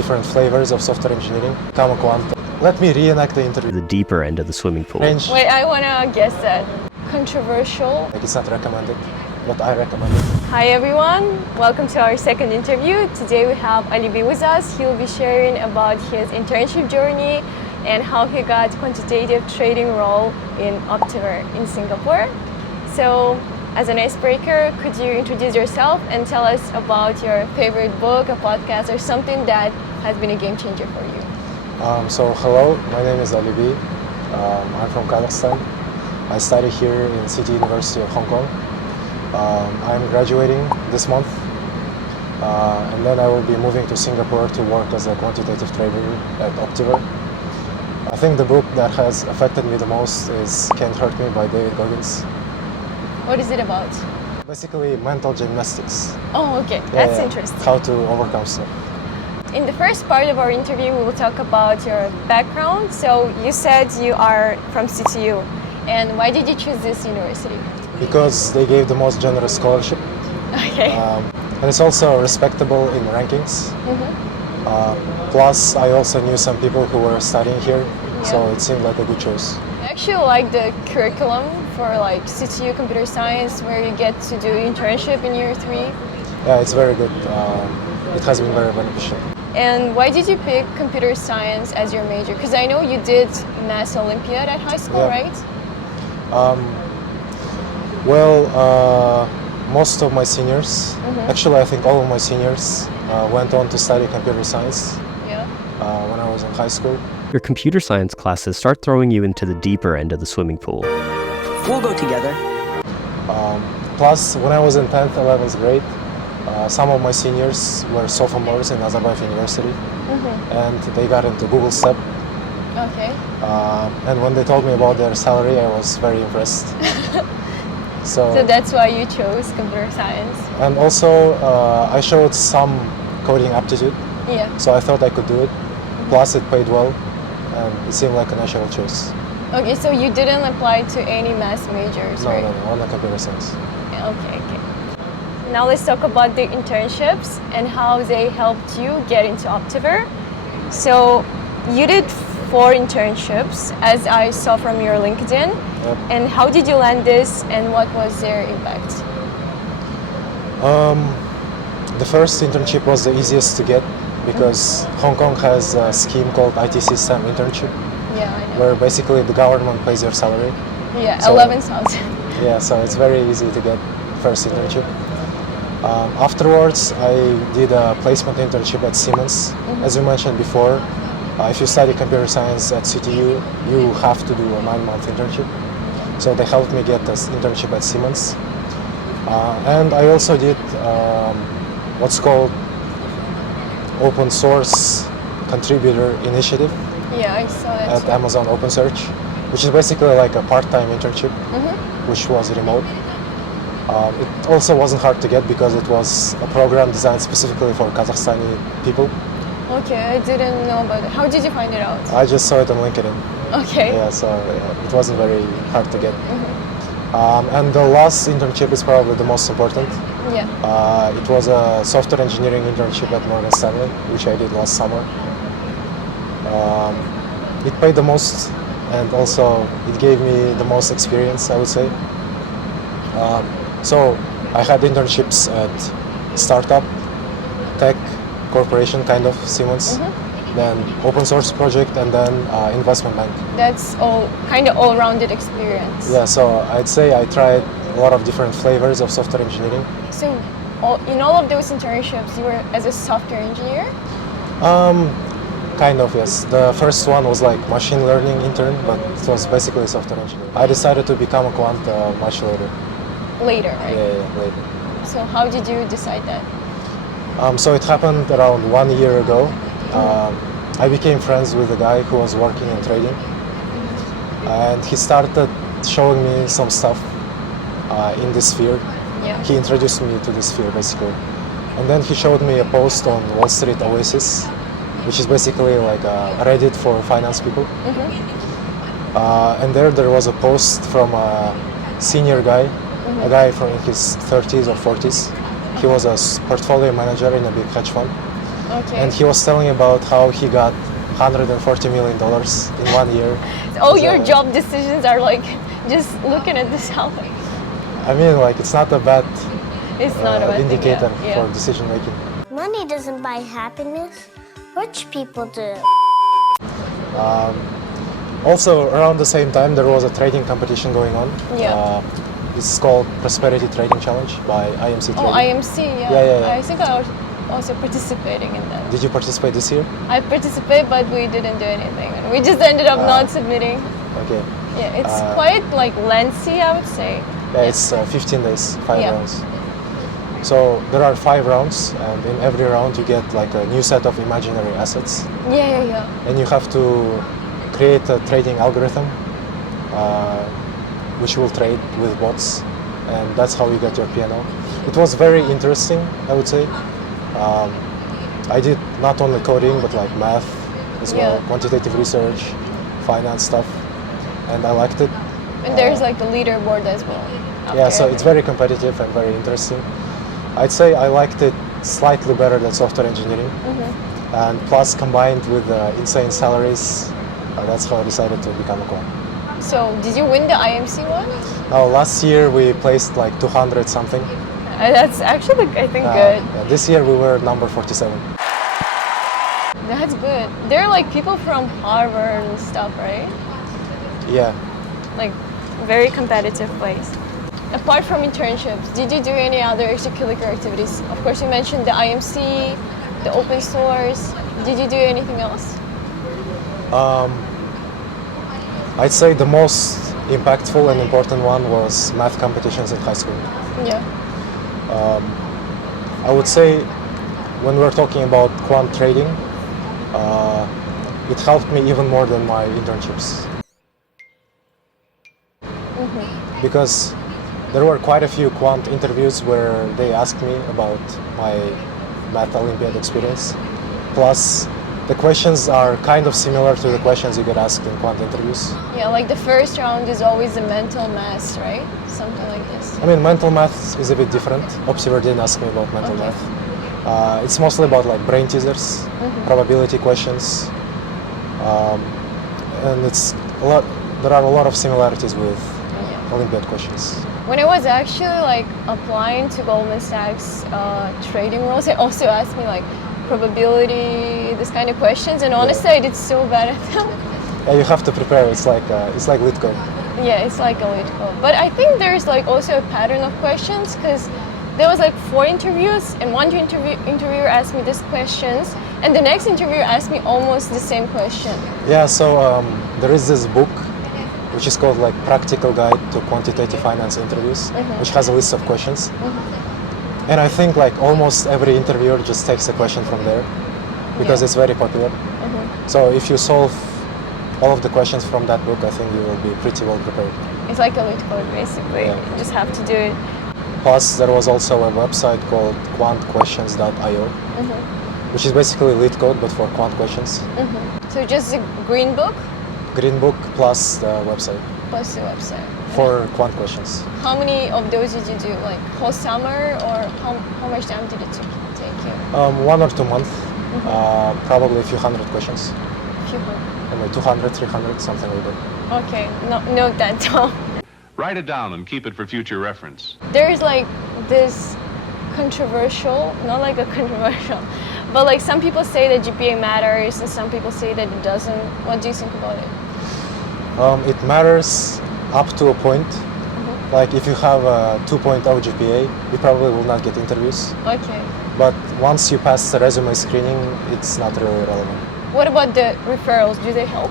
different flavors of software engineering, become a quant. Let me reenact the interview. The deeper end of the swimming pool. Range. Wait, I wanna guess that. Controversial. Like it's not recommended, but I recommend it. Hi everyone, welcome to our second interview. Today we have Alibi with us. He'll be sharing about his internship journey and how he got quantitative trading role in Optiver in Singapore. So, as an icebreaker, could you introduce yourself and tell us about your favorite book, a podcast, or something that has been a game changer for you? So hello, my name is Alibi. I'm from Kazakhstan. I study here in City University of Hong Kong. I'm graduating this month, and then I will be moving to Singapore to work as a quantitative trader at Optiver. I think the book that has affected me the most is Can't Hurt Me by David Goggins. What is it about? Basically mental gymnastics. Oh, okay, that's interesting. How to overcome stuff. In the first part of our interview, we will talk about your background. So you said you are from CityU. And why did you choose this university? Because they gave the most generous scholarship. Okay. And it's also respectable in rankings. Plus, I also knew some people who were studying here, so it seemed like a good choice. I actually like the curriculum for like CityU Computer Science, where you get to do internship in year 3. Yeah, it's very good. It has been very beneficial. And why did you pick computer science as your major? Because I know you did Math Olympiad at high school, right? Most of my seniors, actually I think all of my seniors went on to study computer science when I was in high school. Your computer science classes start throwing you into the deeper end of the swimming pool. We'll go together. Plus, when I was in 10th, 11th grade, some of my seniors were sophomores in Nazarbayev University, and they got into Google STEP. Okay. And when they told me about their salary, I was very impressed. So that's why you chose computer science. And also, I showed some coding aptitude. Yeah. So I thought I could do it. Plus, it paid well, and it seemed like a natural choice. Okay, so you didn't apply to any math majors, right? No, only computer science. Okay. Now let's talk about the internships and how they helped you get into Optiver. So you did 4 internships, as I saw from your LinkedIn. Yep. And how did you land this, and what was their impact? The first internship was the easiest to get because Hong Kong has a scheme called IT System Internship. Yeah, I know. Where basically the government pays your salary. Yeah, so, 11,000. Yeah, so it's very easy to get first internship. Afterwards, I did a placement internship at Siemens. As you mentioned before, if you study computer science at CityU, you have to do a 9-month internship. So they helped me get this internship at Siemens. And I also did what's called open source contributor initiative. Yeah, I saw it. At Amazon OpenSearch, which is basically like a part-time internship, which was remote. It also wasn't hard to get because it was a program designed specifically for Kazakhstani people. Okay, I didn't know about it. How did you find it out? I just saw it on LinkedIn. Okay. Yeah, so it wasn't very hard to get. And the last internship is probably the most important. Yeah. It was a software engineering internship at Morgan Stanley, which I did last summer. It paid the most, and also it gave me the most experience, I would say. So I had internships at startup, tech, corporation kind of, Siemens, then open source project, and then investment bank. That's kind of all-rounded experience. Yeah, so I'd say I tried a lot of different flavors of software engineering. So in all of those internships, you were as a software engineer? Kind of, yes. The first one was like machine learning intern, but it was basically software engineering. I decided to become a quant much later. Later, right? Yeah, later. So how did you decide that? So it happened around 1 year ago. I became friends with a guy who was working in trading, and he started showing me some stuff in this sphere. Yeah. He introduced me to this sphere basically, and then he showed me a post on Wall Street Oasis, which is basically like a Reddit for finance people. And there was a post from a senior guy, a guy from his 30s or 40s. He was a portfolio manager in a big hedge fund. Okay. And he was telling about how he got $140 million in 1 year. All As your a- job decisions are like just looking at the salary. I mean, like, it's not a bad It's not a bad thing, indicator yeah. for decision making. Money doesn't buy happiness. Rich people do. Also, around the same time, there was a trading competition going on. Yeah. This is called Prosperity Trading Challenge by IMC Trading. Oh, IMC, yeah. Yeah. I think I was also participating in that. Did you participate this year? I participated, but we didn't do anything. And we just ended up not submitting. Okay. Yeah, it's quite like lengthy, I would say. Yeah, it's 15 days, 5 Yeah. rounds. So there are 5 rounds, and in every round you get like a new set of imaginary assets, Yeah. and you have to create a trading algorithm which will trade with bots, and that's how you get your P&L. It was very interesting, I would say. I did not only coding, but like math as well, Yeah. quantitative research, finance stuff, and I liked it. And there's like the leaderboard as well. Yeah, after so it's every- very competitive and very interesting. I'd say I liked it slightly better than software engineering. And plus, combined with insane salaries, that's how I decided to become a quant. So, did you win the IMC one? Now, last year we placed like 200 something. That's actually, I think, good. Yeah, this year we were number 47. That's good. There are like people from Harvard and stuff, right? Yeah. Like, very competitive place. Apart from internships, did you do any other extracurricular activities? Of course, you mentioned the IMC, the open source. Did you do anything else? I'd say the most impactful and important one was math competitions in high school. Yeah. I would say when we're talking about quant trading, it helped me even more than my internships. Because there were quite a few quant interviews where they asked me about my math Olympiad experience. Plus, the questions are kind of similar to the questions you get asked in quant interviews. Yeah, like the first round is always the mental math, right? Something like this. I mean, mental math is a bit different. Optiver didn't ask me about mental Okay. math. It's mostly about like brain teasers, probability questions, and it's a lot. There are a lot of similarities with Olympiad questions. When I was actually like applying to Goldman Sachs trading roles, they also asked me like probability, this kind of questions, and honestly, I did so bad at them. Yeah, you have to prepare. It's like lit code. Yeah, it's like a lead code. But I think there's like also a pattern of questions because there was like 4 interviews, and one interviewer asked me these questions, and the next interviewer asked me almost the same question. Yeah. So there is this book, which is called like Practical Guide to Quantitative Finance Interviews, which has a list of questions. And I think like almost every interviewer just takes a question from there because it's very popular. So if you solve all of the questions from that book, I think you will be pretty well prepared. It's like a lead code basically. Yeah. You just have to do it. Plus, there was also a website called quantquestions.io, which is basically lead code but for quant questions. So just the green book Green book plus the website plus the website. for quant questions. How many of those did you do? Like whole summer, or how much time did it take you? 1 or 2 months, probably a few hundred questions. Few hundred. Anyway, 200, 300, something like that. Okay, note that down. Write it down and keep it for future reference. There's like this controversial, not like a controversial, but like some people say that GPA matters and some people say that it doesn't. What do you think about it? It matters up to a point. Like if you have a 2.0 GPA, you probably will not get interviews. Okay. But once you pass the resume screening, it's not really relevant. What about the referrals? Do they help?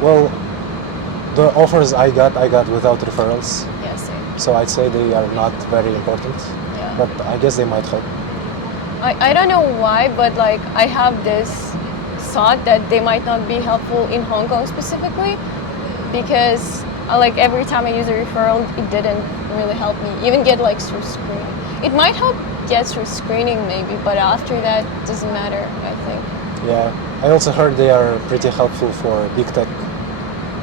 Well, the offers I got without referrals. Yeah, same. So I'd say they are not very important, Yeah. but I guess they might help. I don't know why, but like I have this thought that they might not be helpful in Hong Kong specifically, because like every time I use a referral, it didn't really help me even get like through screening. It might help get through screening maybe, but after that it doesn't matter, I think. Yeah, I also heard they are pretty helpful for big tech,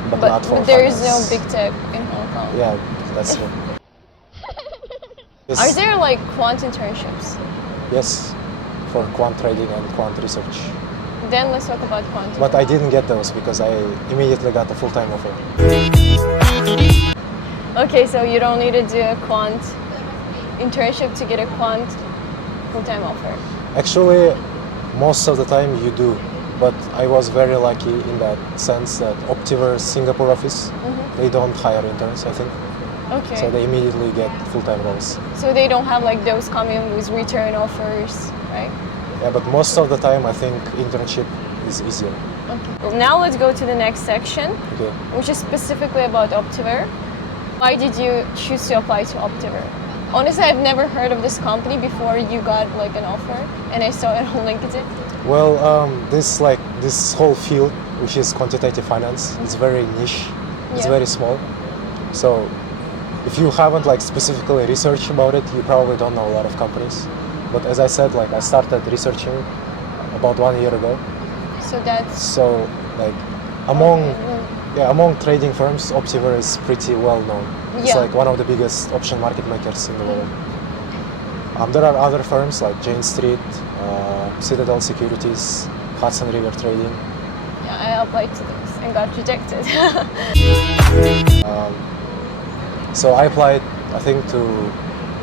but not for there is no finance. big tech in Hong Kong. Yeah, that's true. Are there like quant internships? Yes. for quant trading and quant research. Then let's talk about quant. But I didn't get those because I immediately got a full-time offer. Okay, so you don't need to do a quant internship to get a quant full-time offer. Actually, most of the time you do, but I was very lucky in that sense that Optiver's Singapore office, they don't hire interns, I think. Okay. So they immediately get full-time roles. So they don't have like those coming with return offers, right? Yeah, but most of the time I think internship is easier. Okay. Well, now let's go to the next section, Okay. which is specifically about Optiver. Why did you choose to apply to Optiver? Honestly, I've never heard of this company before you got like an offer, and I saw it on LinkedIn. Well, this whole field, which is quantitative finance, it's very niche. It's Yeah. very small. So if you haven't like specifically researched about it, you probably don't know a lot of companies. But as I said, like I started researching about 1 year ago. So that's So like among trading firms, Optiver is pretty well known. It's Yeah. like one of the biggest option market makers in the world. There are other firms like Jane Street, Citadel Securities, Hudson River Trading. yeah, I applied to those and got rejected. So I applied, I think, to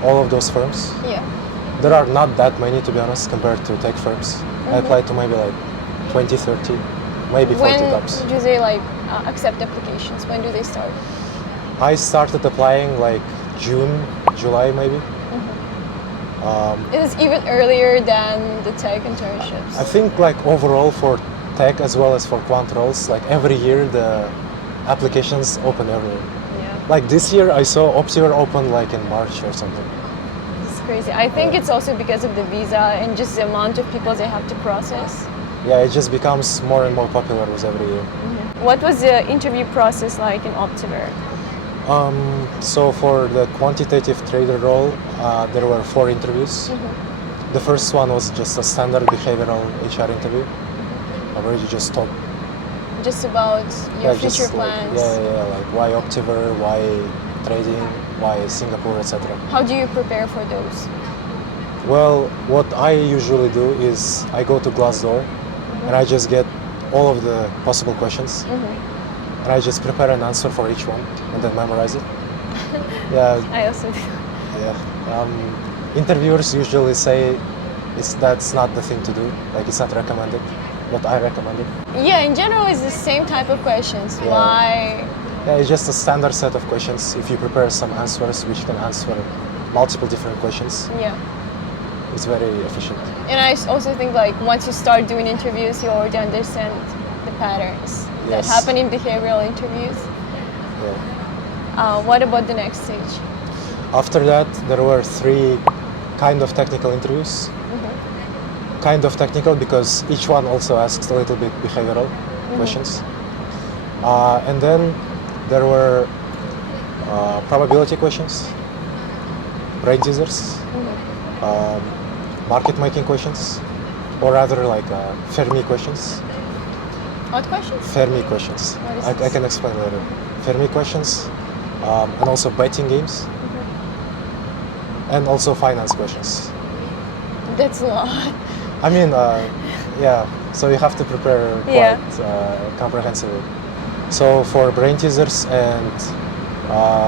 all of those firms. Yeah. There are not that many, to be honest, compared to tech firms. I applied to maybe like 20, 30, maybe 40 When tops. do they like accept applications? When do they start? I started applying like June, July maybe. It is even earlier than the tech internships. I think like overall for tech as well as for quant roles, like every year the applications open earlier. Yeah, Like this year I saw Optiver open like in March or something. it's crazy. I think it's also because of the visa and just the amount of people they have to process. Yeah, it just becomes more and more popular with every year. What was the interview process like in Optiver? So for the quantitative trader role, there were 4 interviews. The first one was just a standard behavioral HR interview, where you just talk. Just about your just future like, plans. like why Optiver, why trading, why Singapore, etc. How do you prepare for those? Well, what I usually do is I go to Glassdoor and I just get all of the possible questions and I just prepare an answer for each one and then memorize it. Yeah, I also do. yeah. Interviewers usually say that's not the thing to do, like it's not recommended, but I recommend it. Yeah, in general, it's the same type of questions. Yeah. Why? Yeah, it's just a standard set of questions. If you prepare some answers which can answer multiple different questions, Yeah. it's very efficient. And I also think like once you start doing interviews, you already understand the patterns that Yes. happen in behavioral interviews. Yeah. What about the next stage? After that, there were 3 kind of technical interviews. Kind of technical because each one also asks a little bit behavioral questions. And then there were probability questions, brain teasers, market making questions, or rather like FERMI questions. What questions? FERMI questions. What is I this? can explain later. FERMI questions, and also betting games, and also finance questions. That's a lot. I mean, yeah, so you have to prepare Yeah. quite comprehensively. So for brain teasers and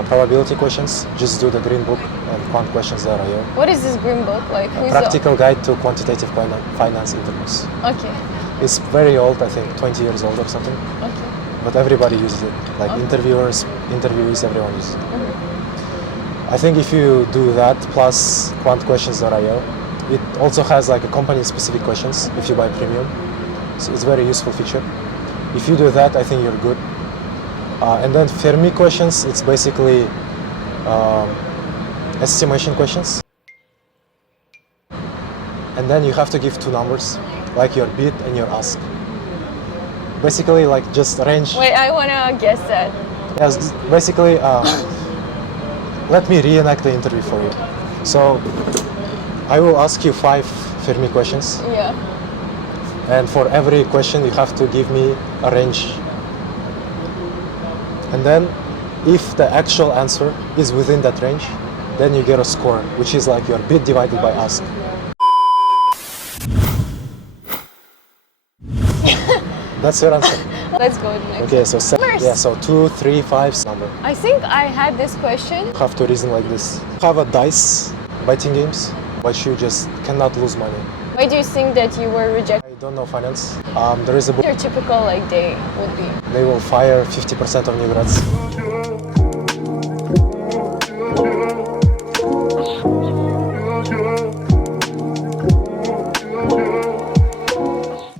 probability questions, just do the green book and quant questions.io. What is this green book? Like who's Practical guide to quantitative finance interviews. Okay. It's very old, I think 20 years old or something, Okay. but everybody uses it. Like Okay. interviewees, everyone uses it. I think if you do that plus quantquestions.io, it also has like a company-specific questions if you buy premium. So it's a very useful feature. If you do that, I think you're good. And then FERMI questions, it's basically estimation questions. And then you have to give 2 numbers, like your bid and your ask. Basically, like just range. Wait, I wanna guess that. Yes, basically, let me reenact the interview for you. So, I will ask you 5 FERMI questions, Yeah. and for every question you have to give me a range. And then, if the actual answer is within that range, then you get a score, which is like your bid divided by ask. That's your answer. Let's go to the next. Okay, so Numbers. yeah, so 2, 3, 5 number. I think I had this question. You have to reason like this. You have a dice betting games, but you just cannot lose money. Why do you think that you were rejected? I don't know finance. There is a book. Your typical like day would be. They will fire 50% of new grads.